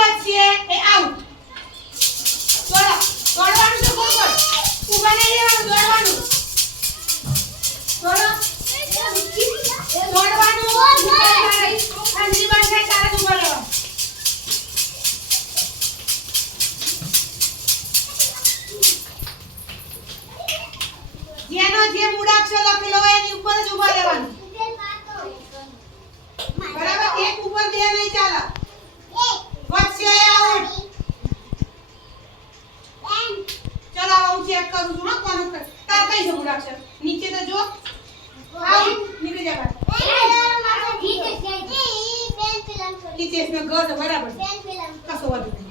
વચ્ચે એ આઉટ દોડો દોડવાનું તો ગોળ ઊભા નહીં રહેવાનું, દોડવાનું. દોડો જ રહેવાનું. જેનો જે મૂળાક્ષર લખેલો હોય એની ઉપર જ ઊભા રહેવાનું. કરું છું કોનું કર- તાર કઈ જવું લાગશે નીચે તો જો. આવ નીકળી જા બહાર નીચે ઘર બરાબર કશો વાંધો નહીં.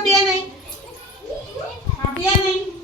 Fabiana, hein? Fabiana, hein?